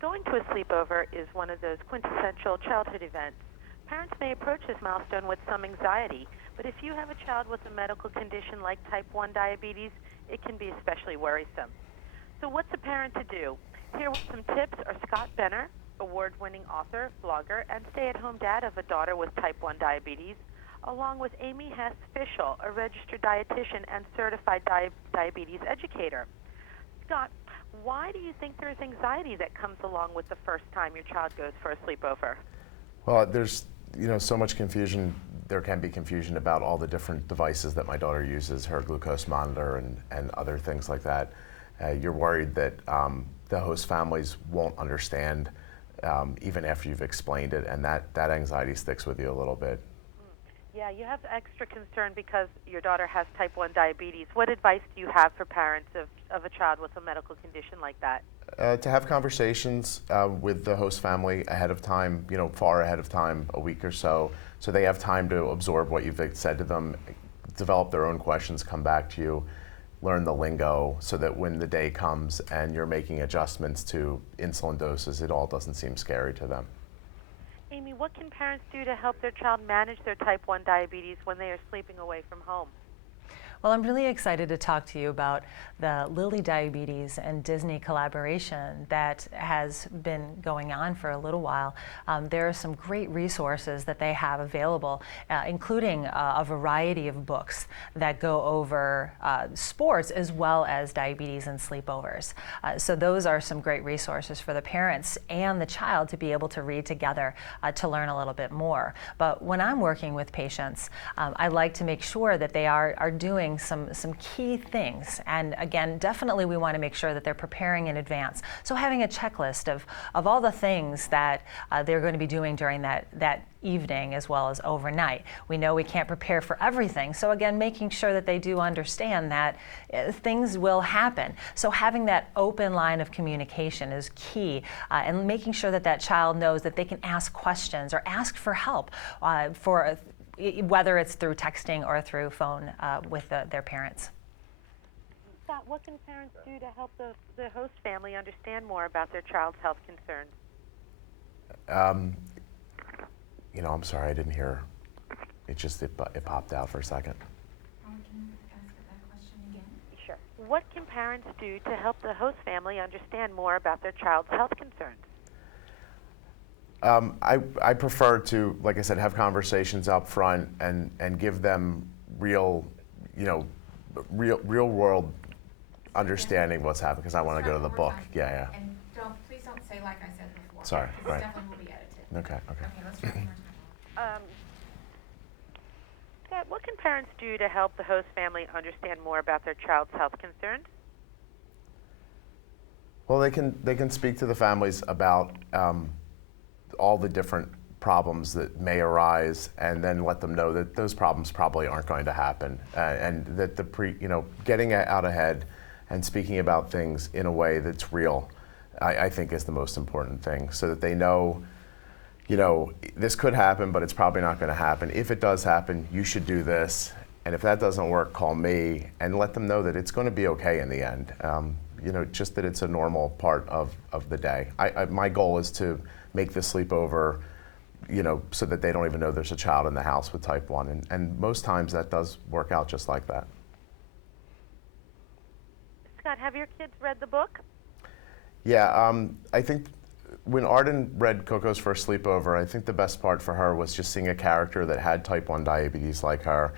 Going to a sleepover is one of those quintessential childhood events. Parents may approach this milestone with some anxiety, but if you have a child with a medical condition like type 1 diabetes, it can be especially worrisome. So what's a parent to do? Here with some tips are Scott Benner, award-winning author, blogger, and stay-at-home dad of a daughter with type 1 diabetes, along with Amy Hess-Fischel, a registered dietitian and certified diabetes educator. Scott, why do you think there's anxiety that comes along with the first time your child goes for a sleepover? Well, there's so much confusion. There can be confusion about all the different devices that my daughter uses, her glucose monitor and other things like that. You're worried that the host families won't understand even after you've explained it, and that anxiety sticks with you a little bit. Yeah, you have extra concern because your daughter has type 1 diabetes. What advice do you have for parents of a child with a medical condition like that? To have conversations with the host family ahead of time, far ahead of time, a week or so they have time to absorb what you've said to them, develop their own questions, come back to you, learn the lingo, so that when the day comes and you're making adjustments to insulin doses, it all doesn't seem scary to them. Amy, what can parents do to help their child manage their type 1 diabetes when they are sleeping away from home? Well, I'm really excited to talk to you about the Lilly Diabetes and Disney collaboration that has been going on for a little while. There are some great resources that they have available, including a variety of books that go over sports as well as diabetes and sleepovers. So those are some great resources for the parents and the child to be able to read together to learn a little bit more. But when I'm working with patients, I like to make sure that they are doing some key things. And again, definitely we want to make sure that they're preparing in advance. So having a checklist of all the things that they're going to be doing during that evening as well as overnight. We know we can't prepare for everything. So again, making sure that they do understand that things will happen. So having that open line of communication is key, and making sure that that child knows that they can ask questions or ask for help whether it's through texting or through phone with their parents. Scott, what can parents do to help the host family understand more about their child's health concerns? I'm sorry, I didn't hear. It popped out for a second. Can you ask that question again? Sure. What can parents do to help the host family understand more about their child's health concerns? I prefer to, like I said, have conversations up front and give them real world understanding of what's happening, because I want to go to the book. Yeah. And please don't say like I said before. Sorry. This Right. definitely will be edited. Okay. Okay, let's try one more time. Scott, what can parents do to help the host family understand more about their child's health concerns? Well, they can speak to the families about all the different problems that may arise, and then let them know that those problems probably aren't going to happen, and that getting out ahead and speaking about things in a way that's real, I think is the most important thing, so that they know, this could happen, but it's probably not going to happen. If it does happen, you should do this, and if that doesn't work, call me, and let them know that it's going to be okay in the end. Just that it's a normal part of the day. My goal is to make the sleepover, so that they don't even know there's a child in the house with type 1. And most times that does work out just like that. Scott, have your kids read the book? Yeah, I think when Arden read Coco's first sleepover, I think the best part for her was just seeing a character that had type 1 diabetes like her,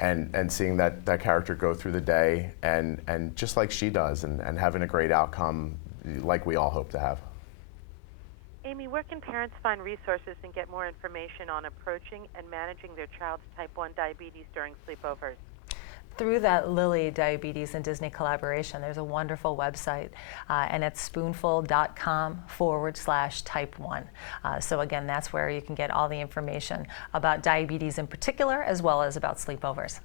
and seeing that character go through the day and just like she does, and having a great outcome like we all hope to have. Amy, where can parents find resources and get more information on approaching and managing their child's type 1 diabetes during sleepovers? Through that Lilly Diabetes and Disney collaboration, there's a wonderful website, and it's spoonful.com/type1. So again, that's where you can get all the information about diabetes in particular, as well as about sleepovers.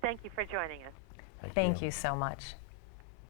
Thank you for joining us. Thank you so much.